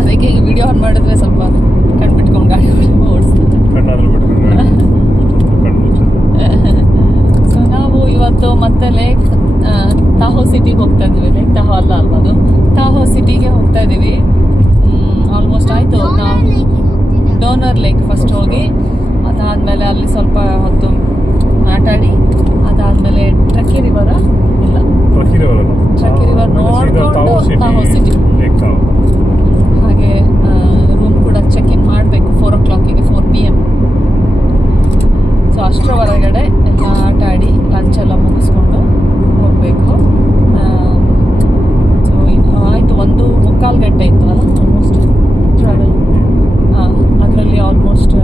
ಅದಕ್ಕೆ ಈಗ video on ಮಾಡಿದ್ರೆ ಸ್ವಲ್ಪ ಕಣ್ಬಿಟ್ಕೊಂಡು ಗಾಡಿ ಓಡಿಸ್ತಾರೆ. ಸೊ ನಾವು ಇವತ್ತು ಮತ್ತೆ ಲೇಕ್ ತಾಹೋ ಸಿಟಿಗೆ ಹೋಗ್ತಾ ಇದ್ದೀವಿ. ಲೇಕ್ ತಾಹೋ ಅಲ್ವಾ ಅದು, ತಾಹೋ ಸಿಟಿಗೆ ಹೋಗ್ತಾ ಇದ್ದೀವಿ. ಆಲ್ಮೋಸ್ಟ್ ಆಯಿತು. ನಾವು ಡೋನರ್ ಲೇಕ್ ಫಸ್ಟ್ ಹೋಗಿ ಅದಾದಮೇಲೆ ಅಲ್ಲಿ ಸ್ವಲ್ಪ ಹೊತ್ತು ಆಟಾಡಿ ಅದಾದಮೇಲೆ ಟ್ರಕ್ಕಿ ರಿವರ್ ಇಲ್ಲ ಟ್ರಕ್ಕಿ ರಿವರ್ ನೋಡಿಕೊಂಡು ತಾಹೋ ಸಿಟಿ ಹಾಗೆ ರೂಮ್ ಕೂಡ ಚೆಕ್ ಇನ್ ಮಾಡಬೇಕು 4 o'clock 4 PM. ಸೊ ಅಷ್ಟರವರೆಗಡೆ ಎಲ್ಲ ಆಟಾಡಿ ಲಂಚ್ ಎಲ್ಲ ಮುಗಿಸ್ಕೊಂಡು ಹೋಗಬೇಕು. ಸೊ ಆಯಿತು 1.25 ಗಂಟೆ ಇತ್ತು ಅಲ್ಲ ಆಲ್ಮೋಸ್ಟ್ ಟ್ರಾವೆಲ್. ಅದರಲ್ಲಿ ಆಲ್ಮೋಸ್ಟ್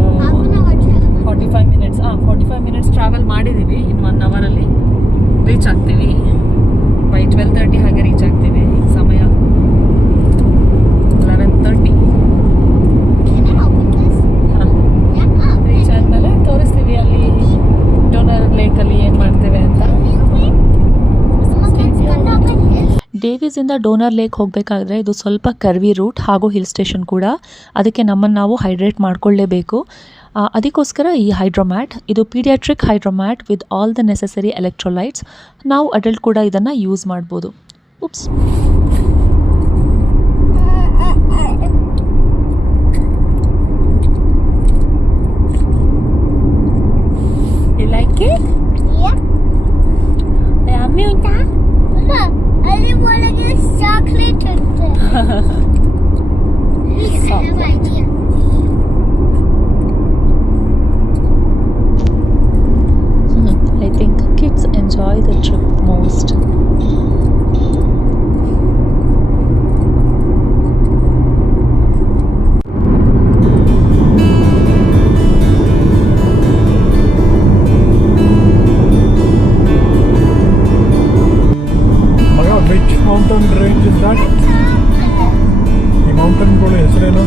45 ಮಿನಿಟ್ಸ್ ಟ್ರಾವೆಲ್ ಮಾಡಿದ್ದೀವಿ. ಇನ್ನು 1 ಅವರಲ್ಲಿ ರೀಚ್ ಆಗ್ತೀವಿ. ಬೈ 12:30 ಹಾಗೆ ರೀಚ್ ಆಗ್ತೀವಿ. ಸಮಯ 11:30. ರೀಚ್ ಆದಮೇಲೆ ತೋರಿಸ್ತೀವಿ ಅಲ್ಲಿ ಡೋನರ್ ಲೇಕಲ್ಲಿ ಏನು ಮಾಡ್ತೇವೆ ಅಂತ. ಡೇವಿಸಿಂದ ಡೋನರ್ ಲೇಕ್ ಹೋಗಬೇಕಾದ್ರೆ ಇದು ಸ್ವಲ್ಪ ಕರ್ವಿ ರೂಟ್ ಹಾಗೂ ಹಿಲ್ ಸ್ಟೇಷನ್ ಕೂಡ. ಅದಕ್ಕೆ ನಮ್ಮನ್ನು ನಾವು ಹೈಡ್ರೇಟ್ ಮಾಡಿಕೊಳ್ಳೇಬೇಕು. ಅದಕ್ಕೋಸ್ಕರ ಈ ಹೈಡ್ರೋಮ್ಯಾಟ್ ಇದು paediatric hydromat with all the necessary electrolytes. ನಾವು ಅಡಲ್ಟ್ ಕೂಡ ಇದನ್ನು ಯೂಸ್ ಮಾಡ್ಬೋದು. Oops. You like it? Yeah. Yummy ಉಂಟಾ? I want to get chocolate. I have an idea. I think kids enjoy the trip most. Which mountain range is that? ಈ ಮೌಂಟನ್ಗಳು ಹೆಸರೇನು?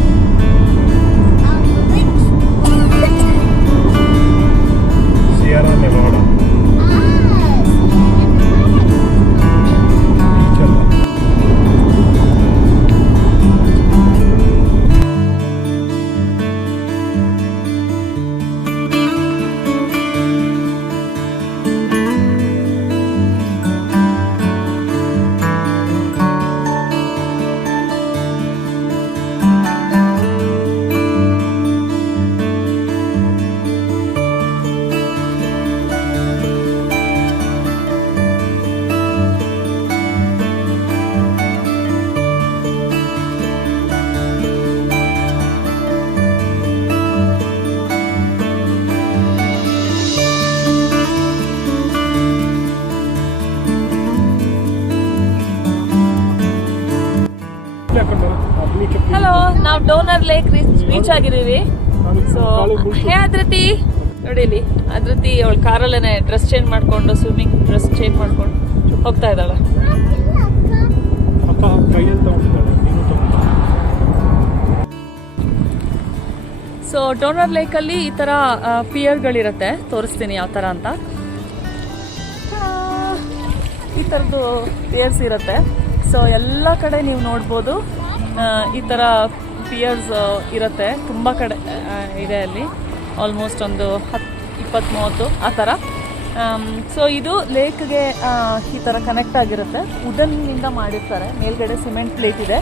ಸಿಯರಾ Nevada. Hello, ನಾವು donor lake reach ಆಗಿದ್ದೀವಿ. So hey ಅದ್ರತಿ ನೋಡಿಲಿ, ಅದ್ರತಿ ಅವಳು ಕಾರಲ್ಲೇ dress change ಮಾಡ್ಕೊಂಡು swimming dress change ಮಾಡ್ಕೊಂಡು ಹೋಗ್ತಾ ಇದ್ದಾಳೆ. ಸೊ ಡೋನರ್ ಲೇಕಲ್ಲಿ ಈ ಥರ ಪಿಯರ್ಗಳಿರುತ್ತೆ. ತೋರಿಸ್ತೀನಿ ಯಾವ ಥರ ಅಂತ. ಈ ಥರದ್ದು ಪಿಯರ್ಸ್ ಇರುತ್ತೆ. ಸೊ ಎಲ್ಲ ಕಡೆ ನೀವು ನೋಡ್ಬೋದು ಈ ಥರ ಪಿಯರ್ಸ್ ಇರುತ್ತೆ. ತುಂಬ ಕಡೆ ಇದೆ ಅಲ್ಲಿ. ಆಲ್ಮೋಸ್ಟ್ ಒಂದು 10-20-30 ಆ ಥರ. ಸೊ ಇದು ಲೇಕ್ಗೆ ಈ ಥರ ಕನೆಕ್ಟ್ ಆಗಿರುತ್ತೆ. ವುಡನ್ನಿಂದ ಮಾಡಿರ್ತಾರೆ. ಮೇಲ್ಗಡೆ ಸಿಮೆಂಟ್ ಪ್ಲೇಟ್ ಇದೆ.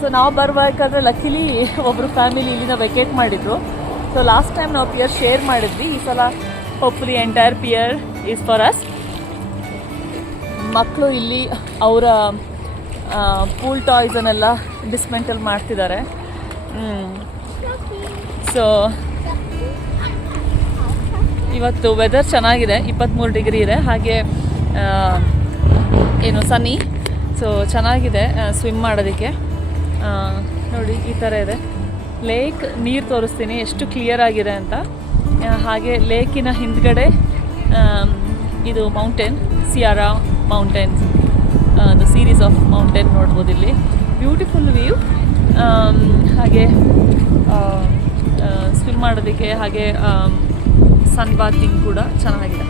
ಸೊ ನಾವು ಬರಬೇಕಾದ್ರೆ ಲಕ್ಕಿಲಿ ಒಬ್ಬರು ಫ್ಯಾಮಿಲಿ ಇಲ್ಲಿಂದ ವೆಕೇಟ್ ಮಾಡಿದ್ರು. ಸೊ ಲಾಸ್ಟ್ ಟೈಮ್ ನಾವು ಪಿಯರ್ ಶೇರ್ ಮಾಡಿದ್ವಿ. ಈ ಸಲ hopefully entire pier is for us. ಮಕ್ಕಳು ಇಲ್ಲಿ ಅವರ ಪೂಲ್ ಟಾಯ್ಸನ್ನೆಲ್ಲ ಡಿಸ್ಮೆಂಟಲ್ ಮಾಡ್ತಿದ್ದಾರೆ. ಸೊ ಇವತ್ತು ವೆದರ್ ಚೆನ್ನಾಗಿದೆ. 23 ಡಿಗ್ರಿ ಇದೆ. ಹಾಗೆ ಏನು ಸನ್ನಿ. ಸೊ ಚೆನ್ನಾಗಿದೆ ಸ್ವಿಮ್ ಮಾಡೋದಕ್ಕೆ. ನೋಡಿ ಈ ಥರ ಇದೆ ಲೇಕ್. ನೀರು ತೋರಿಸ್ತೀನಿ ಎಷ್ಟು ಕ್ಲಿಯರ್ ಆಗಿದೆ ಅಂತ. ಹಾಗೆ ಲೇಕಿನ ಹಿಂದ್ಗಡೆ ಇದು mountain, Sierra mountains, the series of mountain ನೋಡ್ಬೋದು ಇಲ್ಲಿ. Beautiful view. ಹಾಗೆ ಸ್ವಿಮ್ ಮಾಡೋದಕ್ಕೆ ಹಾಗೆ ಸನ್ ಬಾತಿಂಗ್ ಕೂಡ ಚೆನ್ನಾಗಿದೆ.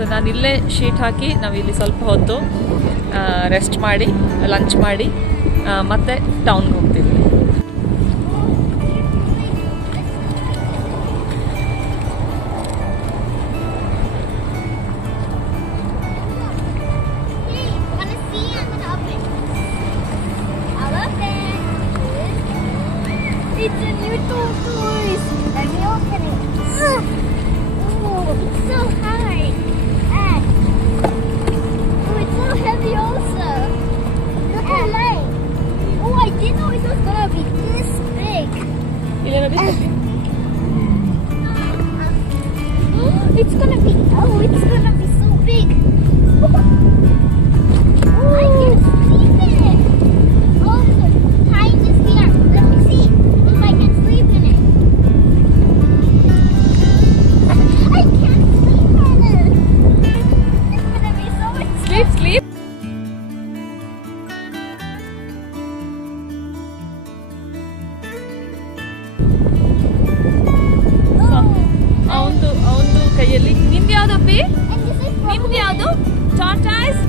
ಸೊ ನಾನು ಇಲ್ಲೇ ಶೀಟ್ ಹಾಕಿ ನಾವಿಲ್ಲಿ ಸ್ವಲ್ಪ ಹೊತ್ತು ರೆಸ್ಟ್ ಮಾಡಿ ಲಂಚ್ ಮಾಡಿ ಮತ್ತೆ ಟೌನ್ಗೆ ಹೋಗ್ತೀವಿ. It's a new toys. Let me open it. Oh, it's so high. And oh, it's so heavy also. Look at the light. Oh, I didn't know it was gonna be this big. It's gonna be so big. I can sleep in it. Oh, the time is here. Let me see if I can sleep in it. I can't sleep in it. It's gonna be so much. Sleep. ಅವನು ಕೈಯಲ್ಲಿ ನಿಮ್ದು ಯಾವ್ದಪ್ಪಿ? And this is ನಿಮ್ದು ಯಾವುದು? Tortoise?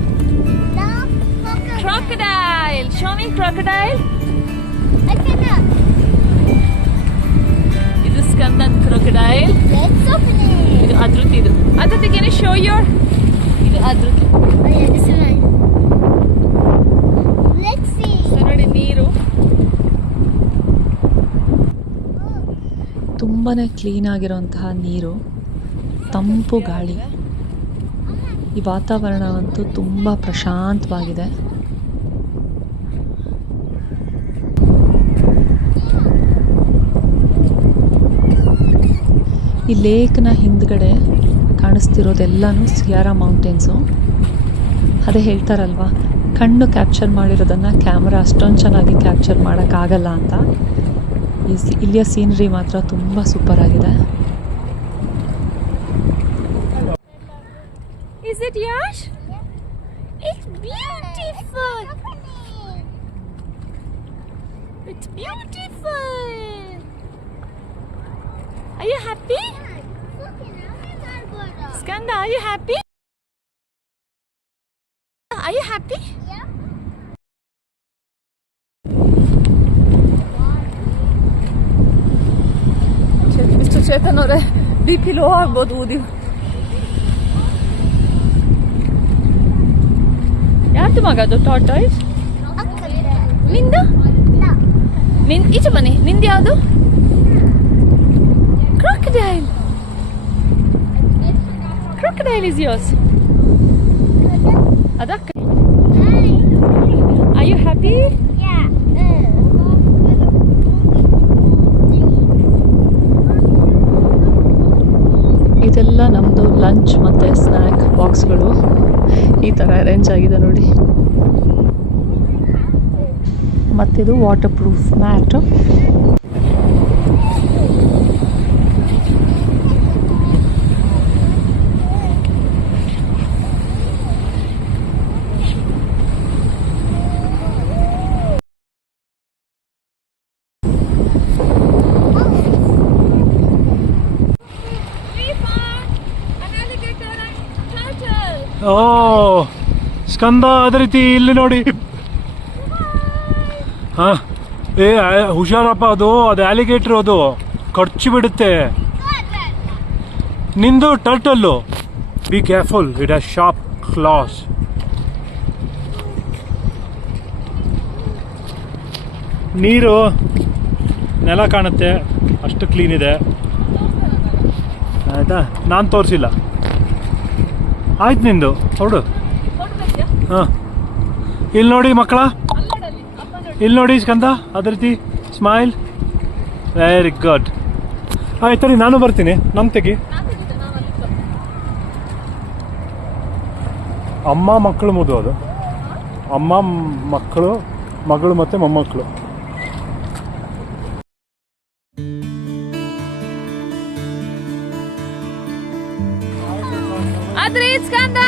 Crocodile. Show me crocodile. I cannot. ಇದು Skandan crocodile. Let's open it. ಇದು ಅದ್ರದ್ದು ಇದು. ಅದ್ರದ್ದು can you show your? ಇದು ಅದ್ರದ್ದು. Oh yeah, this one. Let's see. So ನೋಡಿ ನೀರು. ತುಂಬಾ ಕ್ಲೀನ್ ಆಗಿರೋಂತಹ ನೀರು, ತಂಪು ಗಾಳಿ, ಈ ವಾತಾವರಣ ಅಂತೂ ತುಂಬ ಪ್ರಶಾಂತವಾಗಿದೆ. ಈ ಲೇಕ್ನ ಹಿಂದ್ಗಡೆ ಕಾಣಿಸ್ತಿರೋದೆಲ್ಲನೂ ಸಿಯಾರಾ ಮೌಂಟೇನ್ಸು. ಅದೇ ಹೇಳ್ತಾರಲ್ವ, ಕಣ್ಣು ಕ್ಯಾಪ್ಚರ್ ಮಾಡಿರೋದನ್ನು ಕ್ಯಾಮ್ರಾ ಅಷ್ಟೊಂದು ಚೆನ್ನಾಗಿ ಕ್ಯಾಪ್ಚರ್ ಮಾಡೋಕ್ಕಾಗಲ್ಲ ಅಂತ. ಇಲ್ಲಿಯ ಸೀನರಿ ಮಾತ್ರ ತುಂಬ ಸೂಪರ್ ಆಗಿದೆ. Is it Yash? It's beautiful. It's beautiful. Are you happy? Skanda, are you happy? Are you happy? Yeah. Mister Chetan ಅವರೇ, BP ಲೋ ಆಗ್ಬೋದು ಊದಿ. ಯಾರ್ದು ಮಗ ಅದು ಟಾರ್ಟಾಯ್ಸ್? ನಿಂದು? ಈಚೆ ಬನ್ನಿ. ನಿಂದು ಯಾವುದು? Crocodile. Crocodile is yours. ಅದಕ್ಕ. Are you happy? Yeah. ಇದೆಲ್ಲ ನಮ್ಮದು ಲಂಚ್ ಮತ್ತು ಸ್ನ್ಯಾಕ್ ಬಾಕ್ಸ್ಗಳು ಈ ಥರ ಅರೇಂಜ್ ಆಗಿದೆ ನೋಡಿ. ಮತ್ತಿದು ವಾಟರ್ ಪ್ರೂಫ್ ಮ್ಯಾಟು. ಓ ಸ್ಕಂದ, ಅದೇ ರೀತಿ ಇಲ್ಲಿ ನೋಡಿ. ಹಾ, ಹುಷಾರಪ್ಪ, ಅದು ಆಲಿಗೇಟರ್, ಅದು ಕಚ್ಚಿ ಬಿಡುತ್ತೆ. ನಿಂದು turtle, be careful, it has sharp claws. ನೀರು ನೆಲ ಕಾಣುತ್ತೆ, ಅಷ್ಟು ಕ್ಲೀನ್ ಇದೆ. ಆಯಿತಾ, ನಾನು ತೋರಿಸಿಲ್ಲ. ಆಯ್ತು, ನಿಂದು ಹೊರಡು. ಹಾಂ, ಇಲ್ಲಿ ನೋಡಿ ಮಕ್ಕಳ, ಇಲ್ಲಿ ನೋಡಿ ಸ್ಕಂದ, ಅದೇ ರೀತಿ ಸ್ಮೈಲ್. Very good. ಆಯ್ತು, ನಾನು ಬರ್ತೀನಿ. ನಮ್ಮ ತೆಗಿ. ಅಮ್ಮ ಮಕ್ಕಳು ಮುದು, ಅದು ಅಮ್ಮ ಮಕ್ಕಳು, ಮಗಳು ಮತ್ತು ಮೊಮ್ಮಕ್ಕಳು. ಆದ್ರೆ ಸ್ಕಂದ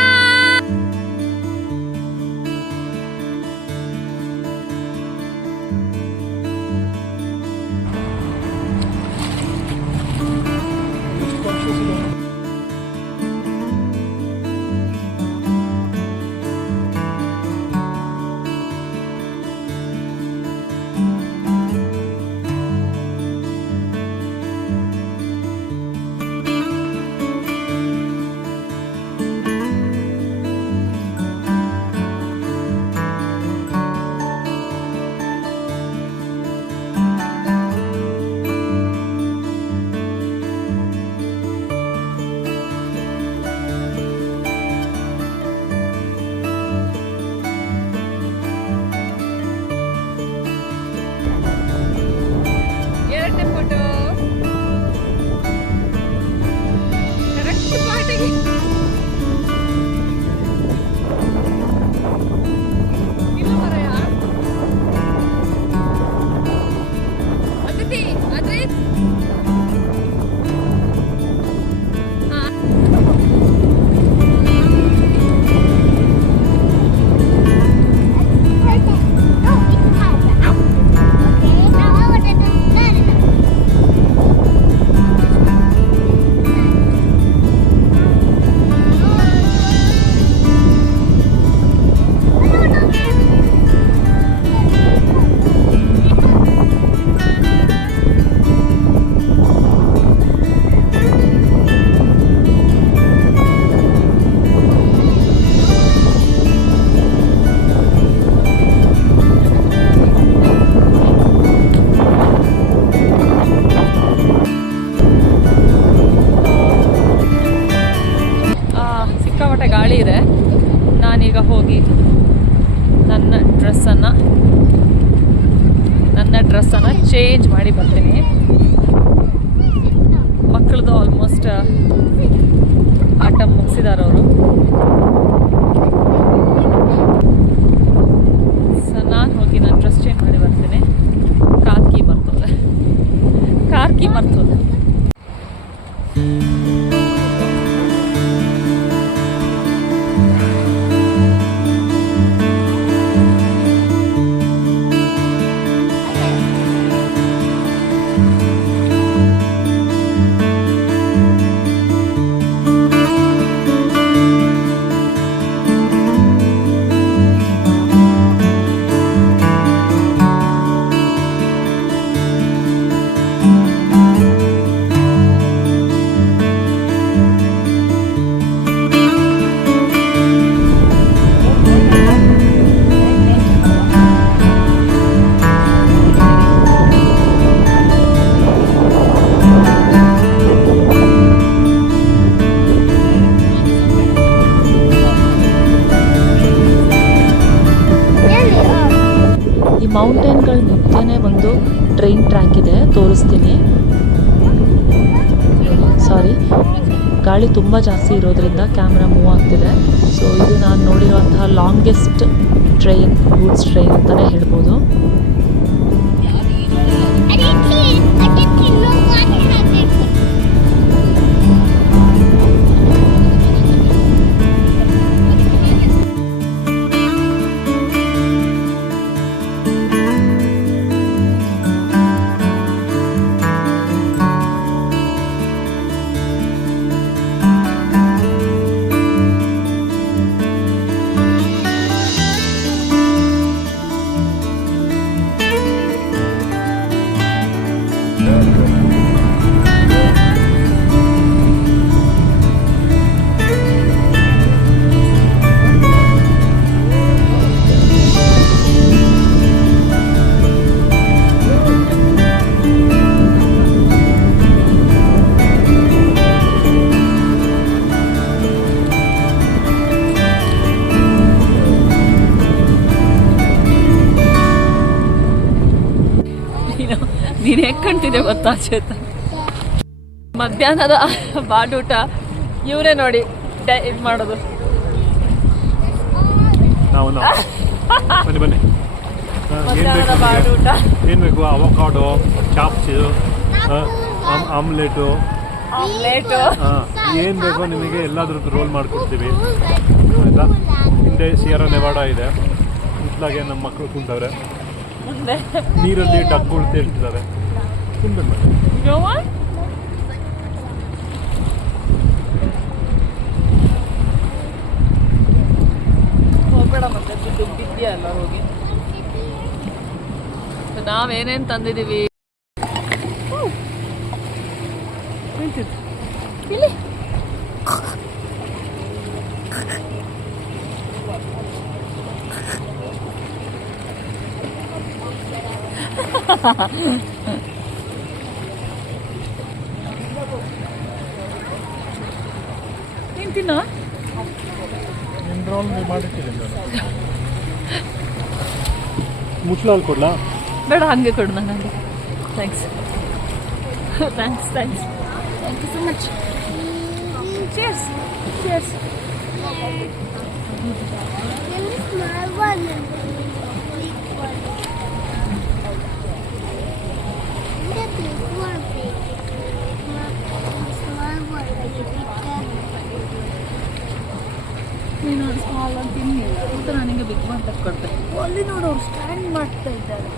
ನನ್ನ ಡ್ರೆಸ್ಸನ್ನು ಚೇಂಜ್ ಮಾಡಿ ಬರ್ತೀನಿ. ಮಕ್ಕಳದು ಆಲ್ಮೋಸ್ಟ್ ಆಟ ಮುಗಿಸಿದಾರೆ ಅವರು. ಸೊ ನಾನು ಹೋಗಿ ನನ್ನ ಡ್ರೆಸ್ ಚೇಂಜ್ ಮಾಡಿ ಬರ್ತೀನಿ. Car key ಮರ್ತೋದೆ. ಮೌಂಟೇನ್ಗಳ ಮಧ್ಯೆನೇ ಒಂದು ಟ್ರೈನ್ ಟ್ರ್ಯಾಕ್ ಇದೆ, ತೋರಿಸ್ತೀನಿ. ಸಾರಿ, ಗಾಳಿ ತುಂಬ ಜಾಸ್ತಿ ಇರೋದ್ರಿಂದ ಕ್ಯಾಮ್ರಾ ಮೂವ್ ಆಗ್ತಿದೆ. ಸೊ ಇದು ನಾನು ನೋಡಿರುವಂತಹ ಲಾಂಗೆಸ್ಟ್ ಟ್ರೈನ್, ಗೂಡ್ಸ್ ಟ್ರೈನ್ ಅಂತಲೇ ಹೇಳ್ಬೋದು. ನೀನು ಹೇಗೆ ಕಾಣ್ತಿದೆ ಗೊತ್ತಾ ಚೇತನ್? ಮಧ್ಯಾಹ್ನದ ಬಾಡೂಟ ಇವರೇ ನೋಡಿ ಇದು ಮಾಡೋದು. ಬನ್ನಿ ಮಧ್ಯಾಹ್ನದ ಬಾಡೂಟ ಏನು ಬೇಕು? ಅವಕಾಡೋ, ಚಾಪ್ಸು, ಆಮ್ಲೆಟು, ಏನು ಬೇಕೋ ನಿಮಗೆ ಎಲ್ಲದ್ರದ್ದು ರೋಲ್ ಮಾಡಿಕೊಡ್ತೀವಿ ಆಯಿತಾ. ಹಿಂದೆ ಸಿಯರಾ ನೆವಾಡಾ ಇದೆ, ಇತ್ಲಾಗೆ ನಮ್ಮ ಮಕ್ಕಳು ಕುಂತವ್ರೆ, ನೀರಲ್ಲಿ ಡಕ್ಗಳು ತೇಲ್ತಿದ್ದಾರೆ. ಹೋಗ್ಬೇಡ ಮತ್ತೆ ದುಡ್ಡಿದ್ಯಾ ಅಲ್ಲ ಹೋಗಿ. ನಾವೇನೇನು ತಂದಿದ್ದೀವಿ ಇಲ್ಲಿ ನಿಂತಿನ ಮುಚ್ಚಳಲ್ಲಿ ಕೊಡ್ಲಾ? ಬೇಡ, ಹಂಗೆ ಕೊಡು ನನಗೆ. Thanks thanks thanks thank you so much. Cheers cheers. ನೀನು ಸ್ಮಾಲ್ ಅಂತ ತಿನ್ನಿಲ್ಲ ಮತ್ತು ನನಗೆ ಬಿಗ್ ಒನ್ ತಕ್ಕೊಡ್ಬೇಕು. ಅಲ್ಲಿ ನೋಡು ಅವ್ರು ಸ್ಟ್ಯಾಂಡ್ ಮಾಡ್ತಾ ಇದ್ದಾರೆ.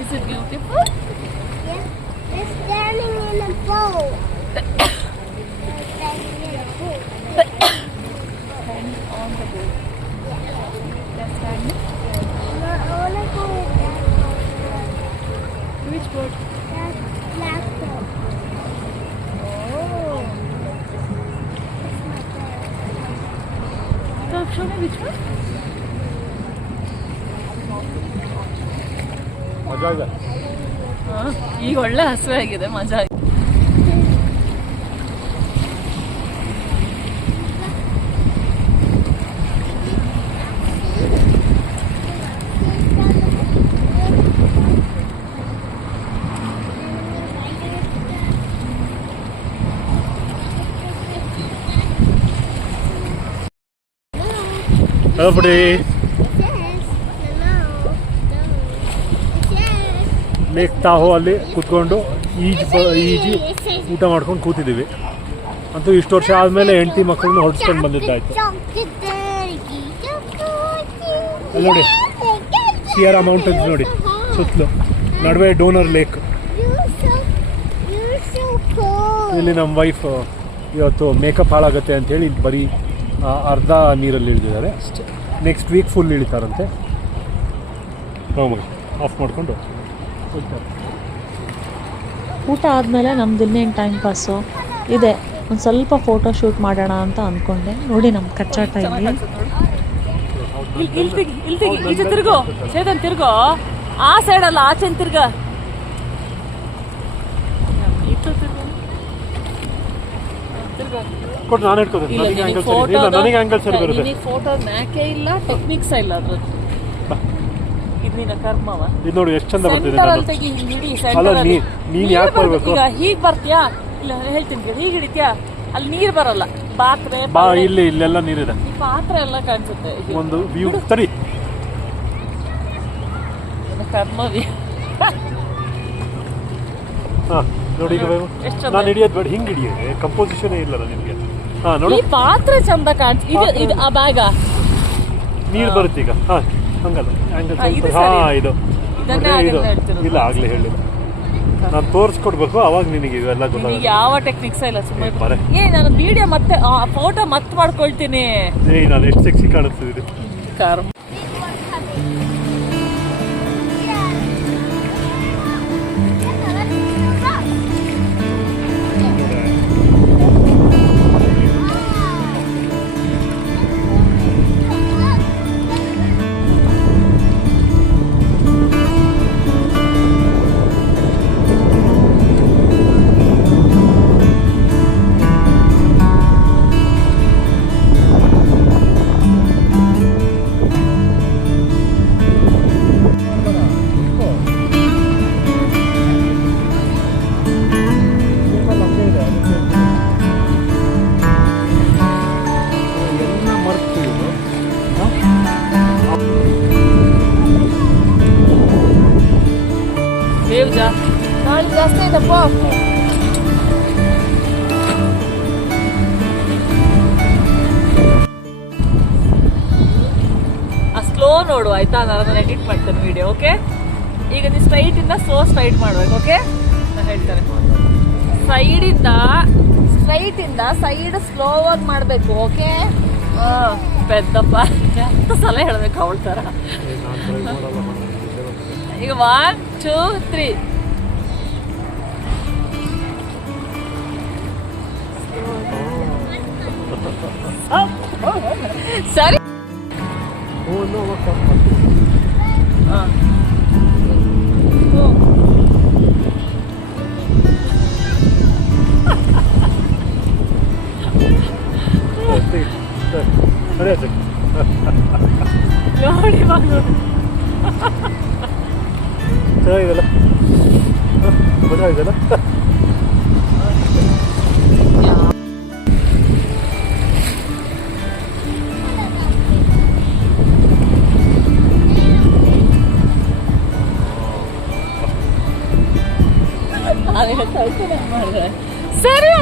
Is it beautiful? Yes, they're standing in a boat. Standing on the boat. They're standing. No, I want to go with that boat. Which boat? That black boat. Oh. So show me which one? ಮಜಾ ಇದೆ. ಈಗ ಒಳ್ಳೆ ಹಸಿವೆ ಆಗಿದೆ, ಮಜಾ ಆಗಿದೆ. Hello, buddy. Lake ತಾಹೋ ಅಲ್ಲಿ ಕೂತ್ಕೊಂಡು ಈಜಿ ಊಟ ಮಾಡ್ಕೊಂಡು ಕೂತಿದ್ದೀವಿ. ಅಂತೂ ಇಷ್ಟು ವರ್ಷ ಆದಮೇಲೆ ಹೆಂಡತಿ ಮಕ್ಕಳನ್ನ ಹೊರಡ್ಸ್ಕೊಂಡು ಬಂದಿದ್ದಾಯ್ತು. ಅಲ್ಲಿ ನೋಡಿ ಸಿಯರಾ ಮೌಂಟನ್ಸ್ ನೋಡಿ ಸುತ್ತಲೂ, ನಡುವೆ ಡೋನರ್ ಲೇಕ್. ಇಲ್ಲಿ ನಮ್ಮ ವೈಫ್ ಇವತ್ತು ಮೇಕಪ್ ಹಾಳಾಗುತ್ತೆ ಅಂತೇಳಿ ಬರೀ ಅರ್ಧ ನೀರಲ್ಲಿ ಇಳಿದಿದ್ದಾರೆ. ನೆಕ್ಸ್ಟ್ ವೀಕ್ ಫುಲ್ ಇಳಿತಾರಂತೆ. ಆಫ್ ಮಾಡಿಕೊಂಡು ಹೋಗ್ತಾರೆ. ಊಟ ಆದಮೇಲೆ ನಮ್ದು ಇನ್ನೇನು ಟೈಮ್ ಪಾಸು ಇದೆ, ಒಂದು ಸ್ವಲ್ಪ ಫೋಟೋ ಶೂಟ್ ಮಾಡೋಣ ಅಂತ ಅಂದ್ಕೊಂಡೆ. ನೋಡಿ ನಮ್ಮ ಕಚ್ಚಾಟ ಇಲ್ಲಿ. ಈಚೆ ತಿರ್ಗೋ ಚೇತನ್, ತಿರ್ಗೋ ಆ ಸೈಡ್ ಅಲ್ಲ, ಆಚೆ ತಿರ್ಗ. ಕೊಟ್ಟು ನಾನು ಇಟ್ಕೋತೀನಿ. ನನಗೆ ಆ್ಯಂಗಲ್ ಸರಿ ಬರುತ್ತೆ. ಫೋಟೋ ಮ್ಯಾಕೆ ಇಲ್ಲ, ಟೆಕ್ನಿಕ್ಸ್ ಇಲ್ಲ ಅದ್ರದ್ದು. ಇದು ನಿನ್ನ ಕರ್ಮವ. ಇದು ನೋಡಿ ಎಷ್ಟು ಚಂದ ಬರ್ತಿದೆ. ಅಲ್ಲ ನೀನ್ ಯಾಕೆ ಬರ್ಬೇಕು? ಈಗ ಹೀಗೆ ಬರ್ತೀಯಾ? ಇಲ್ಲ ಹೇಳ್ತೀನಿ, ಹೀಗೆ ಹಿಡಿತ್ಯಾ? ಅಲ್ಲಿ ನೀರು ಬರಲ್ಲ. ಪಾತ್ರೆ ಇಲ್ಲೆಲ್ಲ ನೀರಿದೆ. ಈ ಪಾತ್ರೆ ಎಲ್ಲ ಕಾಣಿಸುತ್ತೆ. ಒಂದು ವ್ಯೂ ಸರಿ. ಕರ್ಮವಿ. ಹಾ ನೋಡಿ, ಈಗ ನಾನು ಹಿಡಿಯೋದು ಬೇಡ, ಹಿಂಗೆ ಹಿಡಿಯೋದು. ಕಂಪೋಸಿಷನ್ ಇಲ್ಲಲ್ಲ ನಿಮಗೆ. ಹಾ ನೋಡಿ, ಪಾತ್ರೆ ಚಂದ ಕಾಣಿಸ್. ಇದು ಆ ಬ್ಯಾಗ ನೀರು ಬರುತ್ತೆ ಈಗ. ಹಾ ಹಂಗಲ್ಲ, ಆಂಗಲ್. ಹಾ ಇದು ಇಲ್ಲ, ಆಗ್ಲೇ ಹೇಳಿಲ್ಲ. ನಾನು ತೋರಿಸ್ಕೊಡ್ಬೇಕು, ಅವಾಗ ನಿನಗೆ ಇವೆಲ್ಲ ಗೊತ್ತಾಗುತ್ತೆ. ಯಾವ ಟೆಕ್ನಿಕ್ಸ್ ಇಲ್ಲ, ಸುಮ್ಮನೆ ನಾನು ವಿಡಿಯೋ ಮತ್ತೆ ಫೋಟೋ ಮತ್ತೆ ಮಾಡ್ಕೊಳ್ತೀನಿ. ನಾನು ಎಷ್ಟು ಸೆಕ್ಸಿ ಕಾಣಿಸ್ತಿದ್ದೀನಿ. ಕರ್ಮ. ಜಾಸ್ತಿ ಇದಪ್ಪ. ಸ್ಲೋ ನೋಡು ಆಯ್ತಾ, ನಾನು ಎಡಿಟ್ ಮಾಡ್ತೇನೆ ವಿಡಿಯೋ. ಓಕೆ, ಈಗ ನೀವು ಸ್ಟ್ರೈಟ್ ಇಂದ ಸ್ಟ್ರೈಟ್ ಮಾಡ್ಬೇಕು. ಓಕೆ, ನಾನು ಹೇಳ್ತೇನೆ. ಸ್ಟ್ರೈಟ್ ಇಂದ ಸೈಡ್ ಸ್ಲೋ ಆಗಿ ಮಾಡ್ಬೇಕು. ಓಕೆ, ಪೆದ್ದಪ್ಪ ಎಂತ ಸಲ ಹೇಳ್ಬೇಕು ಅವಳ ತರ. ಈಗ 1 2 3 ಸರಿ. ನೋಡಿ ಮಗಳು ಚೆನ್ನಾಗಿದೆಲ್ಲ, ಗೊತ್ತಾಗಿದೆಲ್ಲ. ಸರಿ.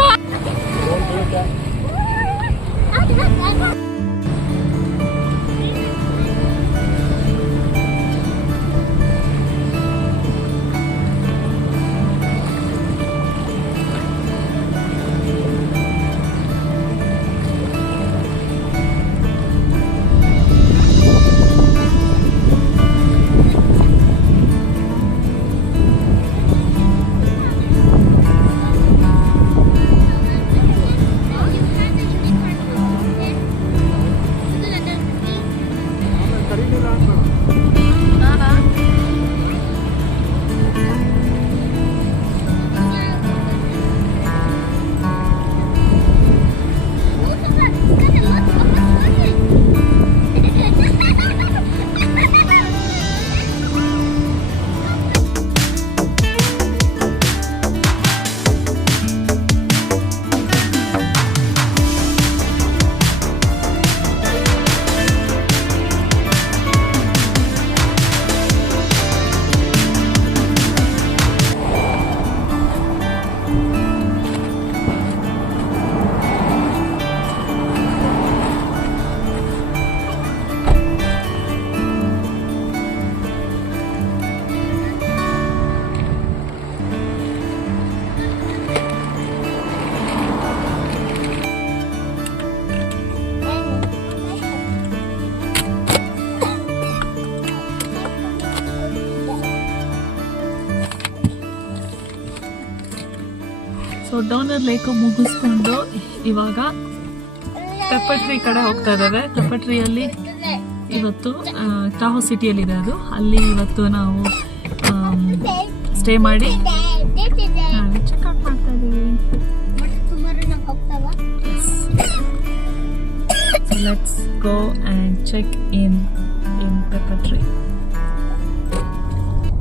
ಸೊ ಡೋನರ್ ಲೇಕ್ ಮುಗಿಸ್ಕೊಂಡು ಇವಾಗ ಪೆಪ್ಪರ್ ಟ್ರೀ ಕಡೆ ಹೋಗ್ತಾ ಇದ್ದೇವೆ. ಪೆಪ್ಪರ್ ಟ್ರೀಯಲ್ಲಿ ಇವತ್ತು ತಾಹೋ ಸಿಟಿಯಲ್ಲಿದೆ ಅದು. ಅಲ್ಲಿ ಇವತ್ತು ನಾವು ಸ್ಟೇ ಮಾಡಿ ಚೆಕ್ಔಟ್ ಮಾಡ್ತಾ ಇದ್ದೀವಿ. So let's go and check in